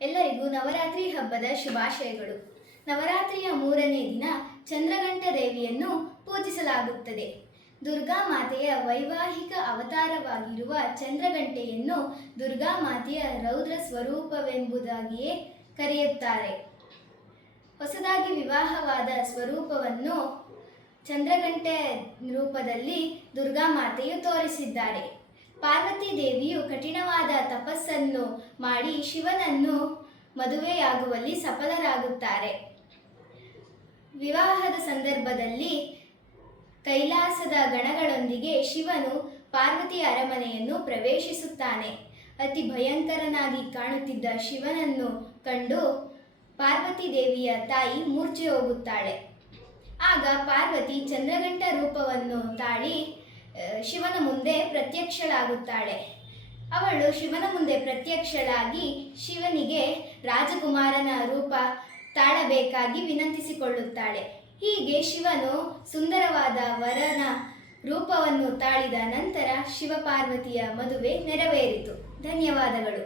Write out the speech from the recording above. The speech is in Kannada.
ಎಲ್ಲರಿಗೂ ನವರಾತ್ರಿ ಹಬ್ಬದ ಶುಭಾಶಯಗಳು. ನವರಾತ್ರಿಯ 3ನೇ ದಿನ ಚಂದ್ರಘಂಟ ದೇವಿಯನ್ನು ಪೂಜಿಸಲಾಗುತ್ತದೆ. ದುರ್ಗಾ ಮಾತೆಯ ವೈವಾಹಿಕ ಅವತಾರವಾಗಿರುವ ಚಂದ್ರಘಂಟೆಯನ್ನು ದುರ್ಗಾ ಮಾತೆಯ ರೌದ್ರ ಸ್ವರೂಪವೆಂಬುದಾಗಿಯೇ ಕರೆಯುತ್ತಾರೆ. ಹೊಸದಾಗಿ ವಿವಾಹವಾದ ಸ್ವರೂಪವನ್ನು ಚಂದ್ರಘಂಟೆ ರೂಪದಲ್ಲಿ ದುರ್ಗಾ ಮಾತೆಯು ತೋರಿಸಿದ್ದಾರೆ. ಪಾರ್ವತಿ ದೇವಿಯು ಕಠಿಣವಾದ ತಪಸ್ಸನ್ನು ಮಾಡಿ ಶಿವನನ್ನು ಮದುವೆಯಾಗುವಲ್ಲಿ ಸಫಲರಾಗುತ್ತಾರೆ. ವಿವಾಹದ ಸಂದರ್ಭದಲ್ಲಿ ಕೈಲಾಸದ ಗಣಗಳೊಂದಿಗೆ ಶಿವನು ಪಾರ್ವತಿಯ ಅರಮನೆಯನ್ನು ಪ್ರವೇಶಿಸುತ್ತಾನೆ. ಅತಿ ಭಯಂಕರನಾಗಿ ಕಾಣುತ್ತಿದ್ದ ಶಿವನನ್ನು ಕಂಡು ಪಾರ್ವತಿ ದೇವಿಯ ತಾಯಿ ಮೂರ್ಛೆ ಹೋಗುತ್ತಾಳೆ. ಆಗ ಪಾರ್ವತಿ ಚಂದ್ರಘಂಟ ರೂಪವನ್ನು ತಾಳಿ ಶಿವನ ಮುಂದೆ ಪ್ರತ್ಯಕ್ಷಳಾಗುತ್ತಾಳೆ. ಅವಳು ಶಿವನ ಮುಂದೆ ಪ್ರತ್ಯಕ್ಷಳಾಗಿ ಶಿವನಿಗೆ ರಾಜಕುಮಾರನ ರೂಪ ತಾಳಬೇಕಾಗಿ ವಿನಂತಿಸಿಕೊಳ್ಳುತ್ತಾಳೆ. ಹೀಗೆ ಶಿವನು ಸುಂದರವಾದ ವರನ ರೂಪವನ್ನು ತಾಳಿದ ನಂತರ ಶಿವಪಾರ್ವತಿಯ ಮದುವೆ ನೆರವೇರಿತು. ಧನ್ಯವಾದಗಳು.